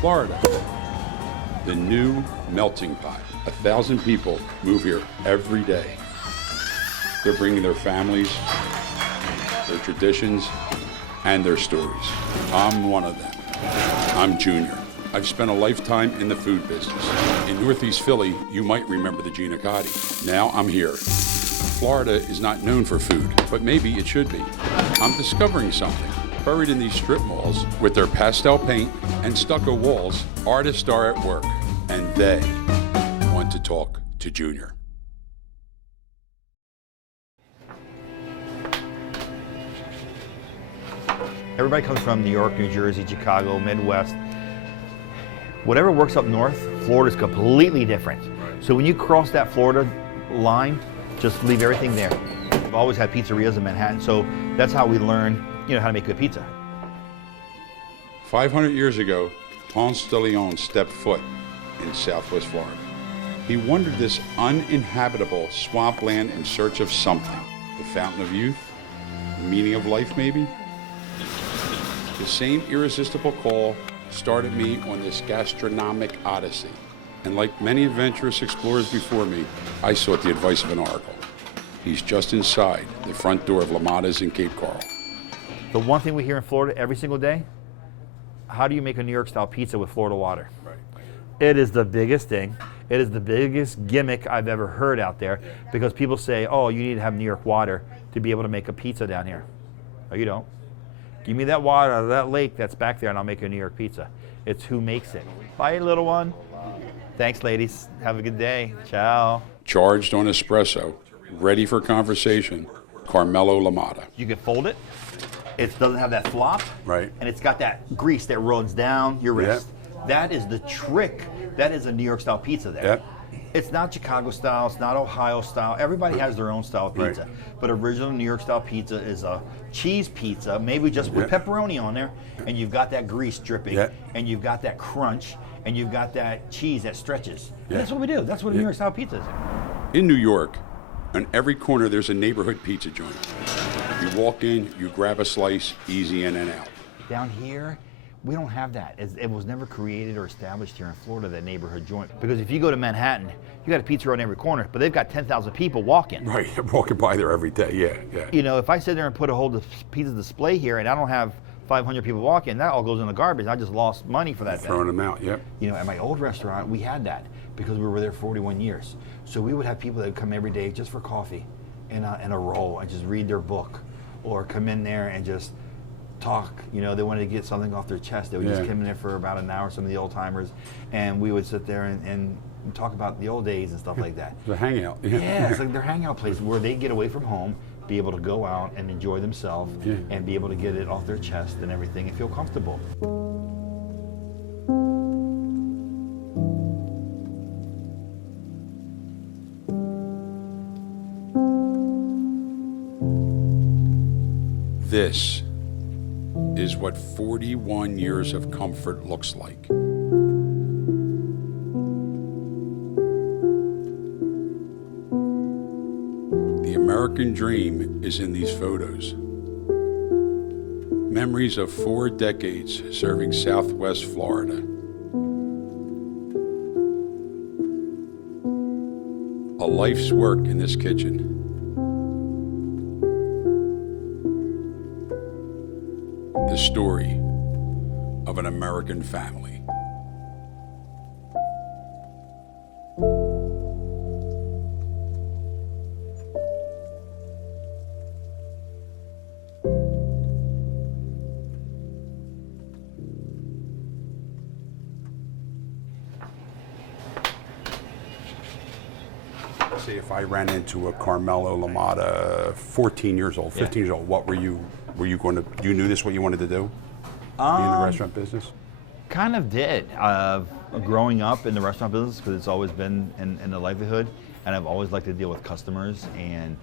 Florida, the new melting pot. 1,000 people move here every day. They're bringing their families, their traditions, and their stories. I'm one of them. I'm Junior. I've spent a lifetime in the food business. In Northeast Philly, you might remember the Gina Cotti. Now I'm here. Florida is not known for food, but maybe it should be. I'm discovering something. Buried in these strip malls with their pastel paint and stucco walls, artists are at work, and they want to talk to Junior. Everybody comes from New York, New Jersey, Chicago, Midwest. Whatever works up north, Florida's completely different. So when you cross that Florida line, just leave everything there. We've always had pizzerias in Manhattan, so that's how we learn, how to make good pizza. 500 years ago, Ponce de Leon stepped foot in Southwest Florida. He wandered this uninhabitable swampland in search of something. The fountain of youth? The meaning of life, maybe? The same irresistible call started me on this gastronomic odyssey. And like many adventurous explorers before me, I sought the advice of an oracle. He's just inside the front door of LaMotta's in Cape Coral. The one thing we hear in Florida every single day, how do you make a New York style pizza with Florida water? Right. It is the biggest thing. It is the biggest gimmick I've ever heard out there, because people say, oh, you need to have New York water to be able to make a pizza down here. No, you don't. Give me that water out of that lake that's back there and I'll make a New York pizza. It's who makes it. Bye, little one. Thanks, ladies. Have a good day. Ciao. Charged on espresso, ready for conversation, Carmelo LaMotta. You can fold it. It doesn't have that flop. Right. And it's got that grease that runs down your wrist. Yep. That is the trick. That is a New York style pizza there. Yep. It's not Chicago style, it's not Ohio style. Everybody has their own style of pizza. Right. But original New York style pizza is a cheese pizza, maybe just with pepperoni on there, and you've got that grease dripping, and you've got that crunch, and you've got that cheese that stretches. And that's what we do. That's what a New York style pizza is. In New York, on every corner there's a neighborhood pizza joint. You walk in, you grab a slice, easy in and out. Down here, we don't have that. It was never created or established here in Florida, that neighborhood joint. Because if you go to Manhattan, you got a pizza on every corner, but they've got 10,000 people walking. Right, I'm walking by there every day, yeah. If I sit there and put a whole pizza display here and I don't have 500 people walking, that all goes in the garbage. I just lost money for that thing. Throwing them out, yep. At my old restaurant, we had that because we were there 41 years. So we would have people that would come every day just for coffee and a roll and just read their book, or come in there and just talk. They wanted to get something off their chest. They would just come in there for about an hour, some of the old timers, and we would sit there and talk about the old days and stuff like that. The hangout. Yeah, it's like their hangout place where they get away from home, be able to go out and enjoy themselves, and be able to get it off their chest and everything and feel comfortable. This is what 41 years of comfort looks like. The American dream is in these photos. Memories of 4 decades serving Southwest Florida. A life's work in this kitchen. The story of an American family. See, if I ran into a Carmelo LaMotta, 14 years old, 15 years old, what were you going to, you knew this what you wanted to do? Be in the restaurant business? Kind of did. Growing up in the restaurant business, because it's always been in the livelihood, and I've always liked to deal with customers and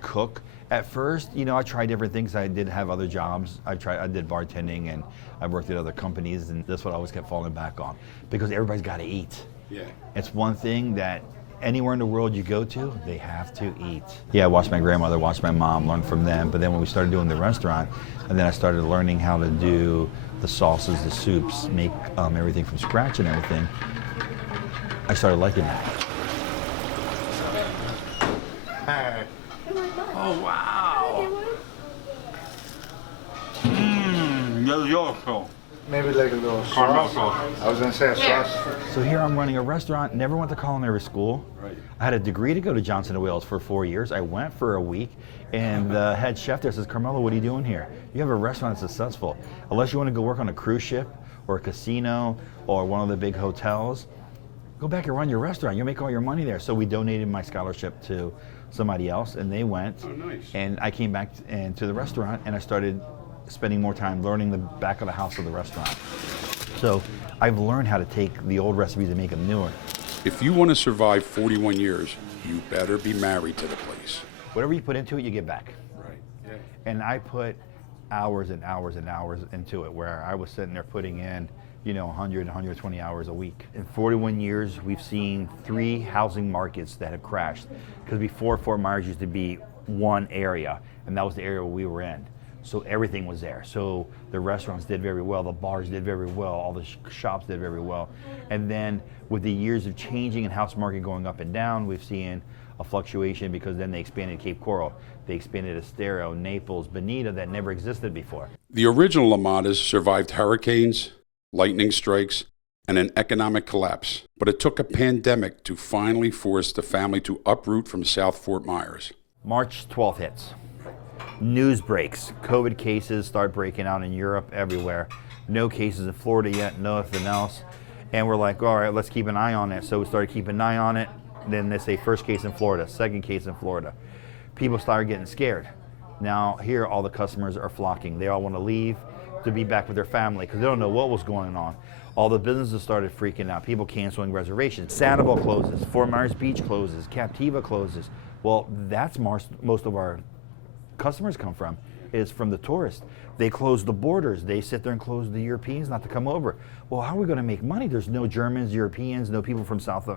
cook. At first, I tried different things. I did have other jobs. I did bartending, and I worked at other companies, and that's what I always kept falling back on, because everybody's got to eat. Yeah. It's one thing that Anywhere in the world you go to, they have to eat. Yeah, I watched my grandmother, watched my mom, learned from them. But then when we started doing the restaurant, and then I started learning how to do the sauces, the soups, make everything from scratch and everything, I started liking it. Oh, wow. Delicioso. Maybe like a little Caramel sauce. sauce. I was gonna say a sauce. So here I'm running a restaurant, never went to culinary school. Right. I had a degree to go to Johnson & Wales for 4 years. I went for a week, and the head chef there says, Carmelo, what are you doing here? You have a restaurant that's successful. Unless you want to go work on a cruise ship or a casino or one of the big hotels, go back and run your restaurant. You'll make all your money there. So we donated my scholarship to somebody else, and they went. Oh, nice. And I came back to the restaurant, and I started spending more time learning the back of the house of the restaurant. So I've learned how to take the old recipes and make them newer. If you want to survive 41 years, you better be married to the place. Whatever you put into it, you get back. Right. Yeah. And I put hours and hours and hours into it, where I was sitting there putting in, 100, 120 hours a week. In 41 years, we've seen 3 housing markets that have crashed. Because before, Fort Myers used to be one area, and that was the area we were in. So everything was there. So the restaurants did very well, the bars did very well, all the shops did very well. And then with the years of changing and house market going up and down, we've seen a fluctuation, because then they expanded Cape Coral, they expanded Estero, Naples, Bonita, that never existed before. The original LaMottas survived hurricanes, lightning strikes, and an economic collapse. But it took a pandemic to finally force the family to uproot from South Fort Myers. March 12th hits. News breaks. COVID cases start breaking out in Europe, everywhere. No cases in Florida yet, nothing else. And we're like, all right, let's keep an eye on it. So we started keeping an eye on it. Then they say first case in Florida, second case in Florida. People started getting scared. Now here, all the customers are flocking. They all want to leave to be back with their family, because they don't know what was going on. All the businesses started freaking out. People canceling reservations. Sanibel closes. Fort Myers Beach closes. Captiva closes. Well, that's most of our customers come from, is from the tourists. They close the borders. They sit there and close the Europeans not to come over. Well, how are we going to make money? There's no Germans, Europeans, no people from South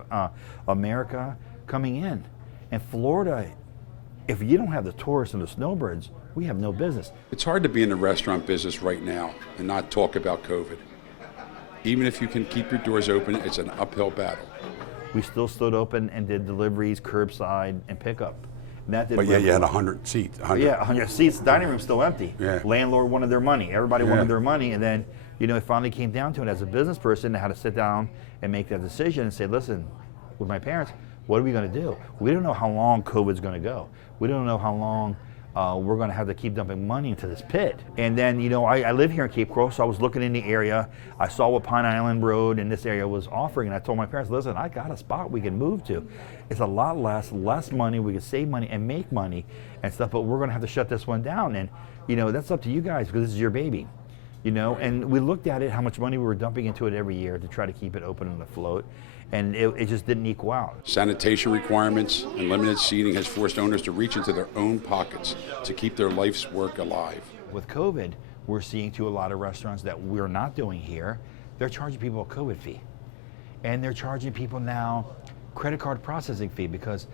America coming in. And Florida, if you don't have the tourists and the snowbirds, we have no business. It's hard to be in the restaurant business right now and not talk about COVID. Even if you can keep your doors open, it's an uphill battle. We still stood open and did deliveries, curbside, and pickup. And that did But yeah, really you had well. 100 seats. 100. Yeah, 100 seats. The dining room's still empty. Yeah. Landlord wanted their money. Everybody Yeah. wanted their money. And then, it finally came down to it. As a business person, I had to sit down and make that decision and say, listen, with my parents, what are we going to do? We don't know how long COVID's going to go. We don't know how long we're going to have to keep dumping money into this pit. And then, I live here in Cape Coral, so I was looking in the area. I saw what Pine Island Road in this area was offering, and I told my parents, listen, I got a spot we can move to. It's a lot less money, we can save money and make money and stuff, but we're going to have to shut this one down. And, that's up to you guys, because this is your baby. And we looked at it, how much money we were dumping into it every year to try to keep it open and afloat, and it just didn't equal out. Sanitation requirements and limited seating has forced owners to reach into their own pockets to keep their life's work alive. With COVID, we're seeing to a lot of restaurants that we're not doing here, they're charging people a COVID fee. And they're charging people now credit card processing fee, because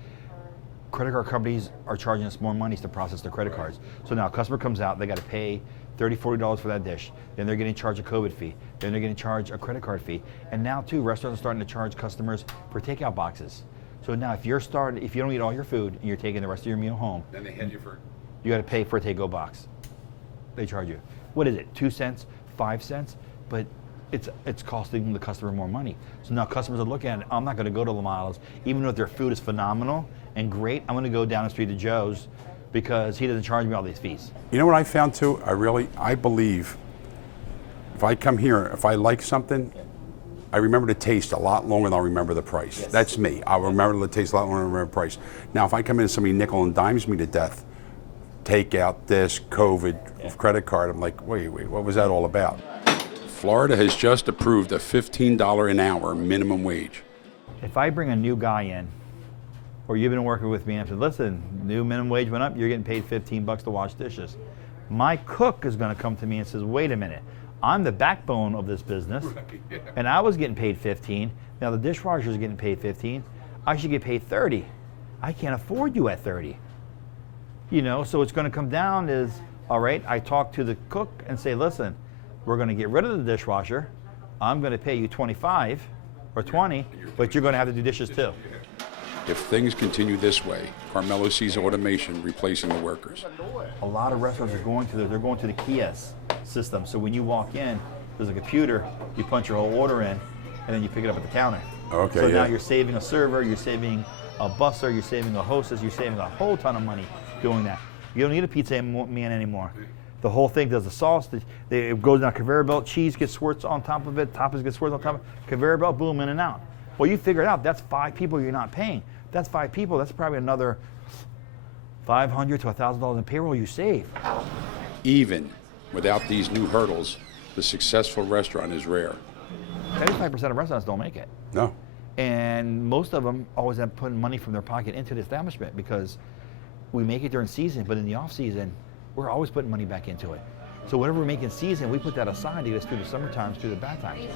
credit card companies are charging us more money to process their credit cards. So now a customer comes out, they got to pay $30, $40 for that dish. Then they're getting charged a COVID fee. Then they're getting charged a credit card fee. And now too, restaurants are starting to charge customers for takeout boxes. So now if you don't eat all your food and you're taking the rest of your meal home, Then they hand you for... you got to pay for a take-go box. They charge you. What is it, 2 cents, 5 cents? But it's costing the customer more money. So now customers are looking at it, I'm not going to go to LaMotta's, even though their food is phenomenal and great, I'm going to go down the street to Joe's, because he doesn't charge me all these fees. You know what I found too? I believe if I come here, if I like something, I remember the taste a lot longer than I'll remember the price. Yes. That's me. I'll remember the taste a lot longer than I remember the price. Now, if I come in and somebody nickel and dimes me to death, take out this, COVID, credit card, I'm like, wait, what was that all about? Florida has just approved a $15 an hour minimum wage. If I bring a new guy in, or you've been working with me and I said, listen, new minimum wage went up, you're getting paid $15 to wash dishes. My cook is going to come to me and says, wait a minute, I'm the backbone of this business, and I was getting paid $15. Now the dishwasher is getting paid $15. I should get paid 30. I can't afford you at 30. You know, so it's going to come down is, all right, I talk to the cook and say, listen, we're going to get rid of the dishwasher. I'm going to pay you 25 or 20, but you're going to have to do dishes too. If things continue this way, Carmelo sees automation replacing the workers. A lot of restaurants are going to they're going to the kiosk system. So when you walk in, there's a computer, you punch your whole order in, and then you pick it up at the counter. Okay, so yeah. now you're saving a server, you're saving a busser, you're saving a hostess, you're saving a whole ton of money doing that. You don't need a pizza man anymore. The whole thing does the sauce, it goes down a conveyor belt, cheese gets swirled on top of it, toppings get swirled on top of it, conveyor belt, boom, in and out. Well, you figure it out, that's 5 people you're not paying. That's 5 people, that's probably another $500 to $1,000 in payroll you save. Even without these new hurdles, the successful restaurant is rare. 75% of restaurants don't make it. No. And most of them always end up putting money from their pocket into the establishment because we make it during season, but in the off season, we're always putting money back into it. So whatever we make in season, we put that aside to get us through the summer times, through the bad times.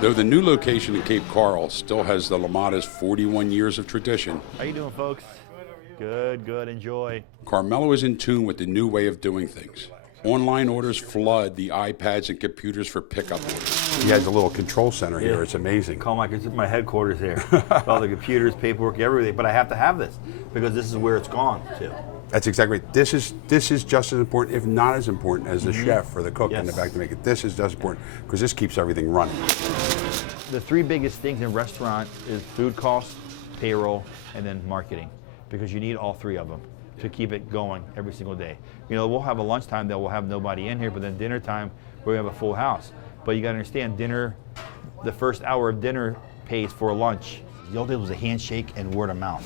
Though the new location in Cape Coral still has the LaMotta's 41 years of tradition, How you doing, folks? Good, enjoy. Carmelo is in tune with the new way of doing things. Online orders flood the iPads and computers for pickup orders. He has a little control center here. It's amazing. Call my headquarters here. All the computers, paperwork, everything. But I have to have this because this is where it's gone to. That's exactly right. This is just as important, if not as important, as the chef or the cook in the back to make it. This is just important because this keeps everything running. The 3 biggest things in restaurant is food costs, payroll, and then marketing, because you need all 3 of them to keep it going every single day. You know, we'll have a lunchtime that we'll have nobody in here, but then dinner time we have a full house. But you got to understand, dinner, the first hour of dinner pays for lunch. The old days was a handshake and word of mouth.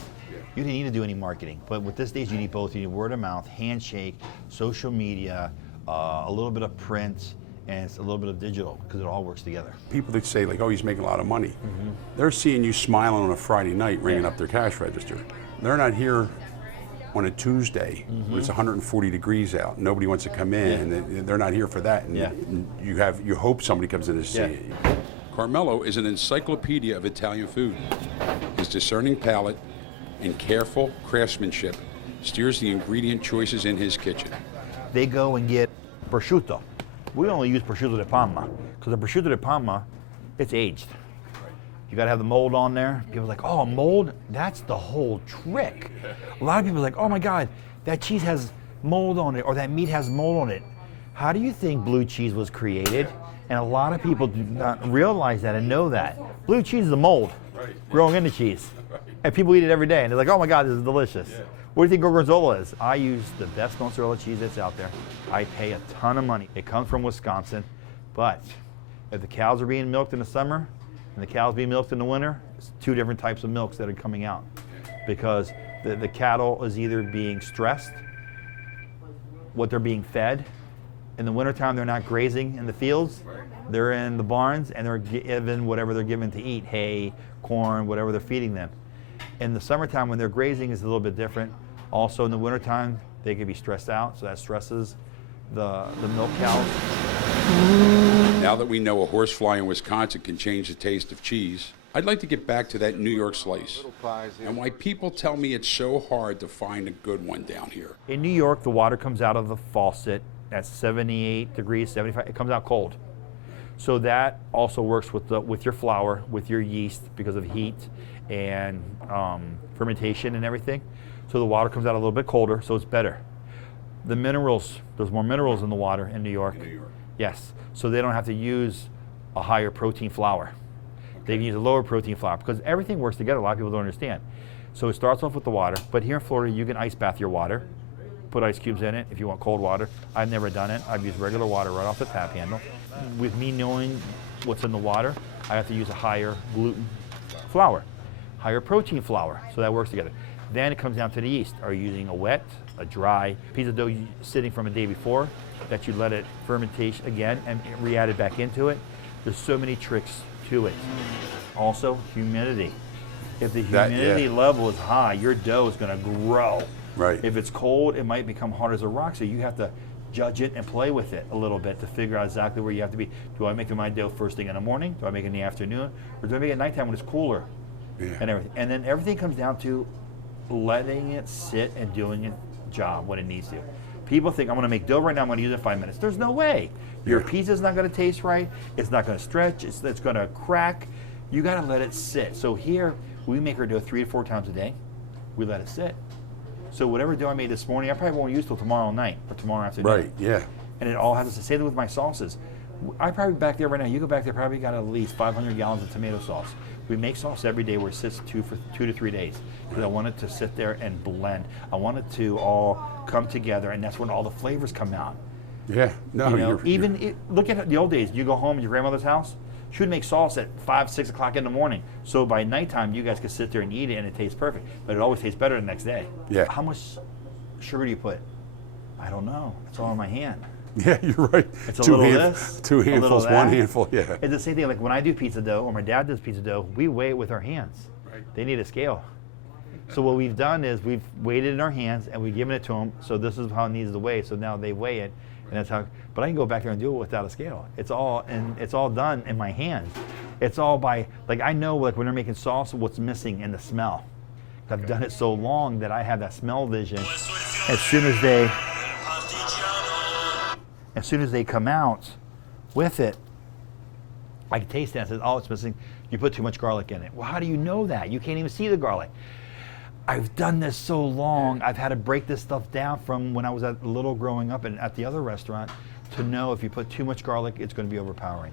You didn't need to do any marketing, but with this days you need both. You need word of mouth, handshake, social media, a little bit of print, and it's a little bit of digital because it all works together. People that say like, oh, he's making a lot of money. They're seeing you smiling on a Friday night, ringing up their cash register. They're not here on a Tuesday when it's 140 degrees out. Nobody wants to come in. They're not here for that. And you hope somebody comes in to see you. Carmelo is an encyclopedia of Italian food. His discerning palate and careful craftsmanship steers the ingredient choices in his kitchen. They go and get prosciutto. We only use prosciutto di Parma because the prosciutto di Parma, it's aged. You got to have the mold on there. People are like, oh, mold? That's the whole trick. A lot of people are like, oh my God, that cheese has mold on it or that meat has mold on it. How do you think blue cheese was created? And a lot of people do not realize that and know that. Blue cheese is the mold growing into cheese. And people eat it every day and they're like, oh my God, this is delicious. What do you think gorgonzola is? I use the best mozzarella cheese that's out there. I pay a ton of money. It comes from Wisconsin, but if the cows are being milked in the summer and the cows being milked in the winter, it's 2 different types of milks that are coming out because the cattle is either being stressed, what they're being fed. In the wintertime, they're not grazing in the fields. They're in the barns and they're given whatever they're given to eat, hay, corn, whatever they're feeding them. In the summertime, when they're grazing, is a little bit different. Also, in the wintertime, they can be stressed out, so that stresses the milk cows. Now that we know a horsefly in Wisconsin can change the taste of cheese, I'd like to get back to that New York slice and why people tell me it's so hard to find a good one down here. In New York, the water comes out of the faucet at 78 degrees, 75. It comes out cold. So that also works with your flour, with your yeast because of heat and fermentation and everything. So the water comes out a little bit colder, so it's better. The minerals, there's more minerals in the water in New York. Yes, so they don't have to use a higher protein flour. They can use a lower protein flour because everything works together. A lot of people don't understand. So it starts off with the water, but here in Florida, you can ice bath your water. Put ice cubes in it if you want cold water. I've never done it. I've used regular water right off the tap handle. With me knowing what's in the water, I have to use a higher gluten flour, higher protein flour, so that works together. Then it comes down to the yeast. Are you using a wet, a dry piece of dough sitting from a day before that you let it fermentation again and re-add it back into it? There's so many tricks to it. Also, humidity. If the humidity level is high, your dough is going to grow. Right. If it's cold, it might become hard as a rock, so you have to judge it and play with it a little bit to figure out exactly where you have to be. Do I make my dough first thing in the morning? Do I make it in the afternoon? Or do I make it at nighttime when it's cooler and everything. And then everything comes down to letting it sit and doing its job when it needs to. People think, I'm going to make dough right now, I'm going to use it in 5 minutes. There's no way. Your pizza's not going to taste right. It's not going to stretch. It's going to crack. You got to let it sit. So here, we make our dough 3 to 4 times a day. We let it sit. So whatever dough I made this morning, I probably won't use till tomorrow night or tomorrow afternoon. Right, yeah. And it all has to say that with my sauces. I probably back there right now, you go back there, probably got at least 500 gallons of tomato sauce. We make sauce every day where it sits 2 to 3 days. Because I want it to sit there and blend. I want it to all come together, and that's when all the flavors come out. Yeah, no, You know, look at the old days. You go home to your grandmother's house, she would make sauce at 5, 6 o'clock in the morning. So by nighttime, you guys could sit there and eat it, and it tastes perfect. But it always tastes better the next day. Yeah. How much sugar do you put? I don't know. It's all in my hand. Yeah, you're right. It's a little this, 2 handfuls, 1 handful, yeah. It's the same thing, like when I do pizza dough, or my dad does pizza dough, we weigh it with our hands. Right. They need a scale. So what we've done is we've weighed it in our hands, and we've given it to them, so this is how it needs to weigh, so now they weigh it, and that's how, but I can go back there and do it without a scale. It's all done in my hands. It's all by, like I know like when they're making sauce, what's missing in the smell. I've done it so long that I have that smell vision. As soon as they come out with it, I can taste it and says, oh, it's missing. You put too much garlic in it. Well, how do you know that? You can't even see the garlic. I've done this so long, I've had to break this stuff down from when I was at little growing up and at the other restaurant to know if you put too much garlic, it's going to be overpowering.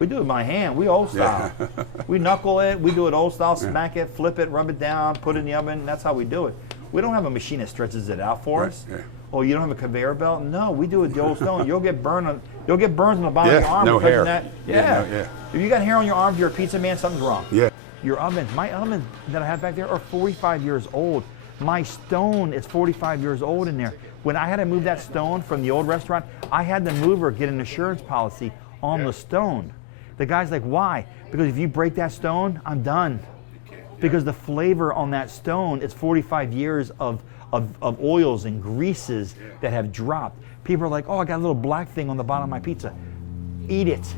We do it by hand. We old style. Yeah. We knuckle it. We do it old style. Smack it, flip it, rub it down, put it in the oven. That's how we do it. We don't have a machine that stretches it out for us. Yeah. Oh, you don't have a conveyor belt? No, we do it the old stone. You'll get burns on the bottom of your arm. No hair. That. Yeah. If you got hair on your arm, you're a pizza man. Something's wrong. Yeah. Your ovens, my ovens that I have back there are 45 years old. My stone is 45 years old in there. When I had to move that stone from the old restaurant, I had the mover get an insurance policy on the stone. The guy's like, why? Because if you break that stone, I'm done. Because the flavor on that stone is 45 years of oils and greases that have dropped. People are like, oh, I got a little black thing on the bottom of my pizza. Eat it.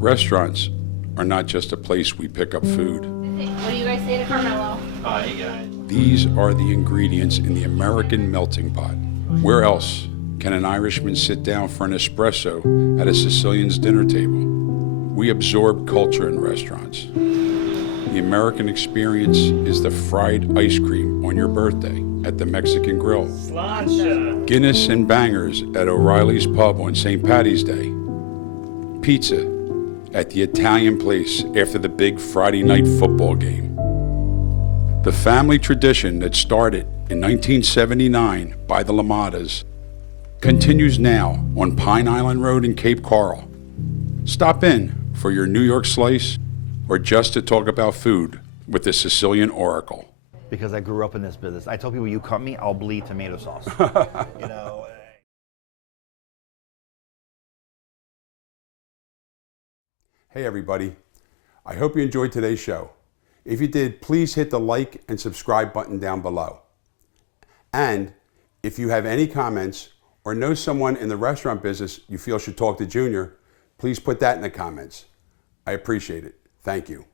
Restaurants are not just a place we pick up food. What do you guys say to Carmelo? Hey guys. These are the ingredients in the American melting pot. Where else can an Irishman sit down for an espresso at a Sicilian's dinner table? We absorb culture in restaurants. The American experience is the fried ice cream on your birthday at the Mexican Grill. Sláinte. Guinness and bangers at O'Reilly's Pub on St. Paddy's Day. Pizza at the Italian place after the big Friday night football game. The family tradition that started in 1979 by the LaMottas continues now on Pine Island Road in Cape Coral. Stop in for your New York slice or just to talk about food with the Sicilian Oracle. Because I grew up in this business. I tell people, you cut me, I'll bleed tomato sauce. You know. Hey everybody, I hope you enjoyed today's show. If you did, please hit the like and subscribe button down below. And if you have any comments or know someone in the restaurant business you feel should talk to Junior, please put that in the comments. I appreciate it. Thank you.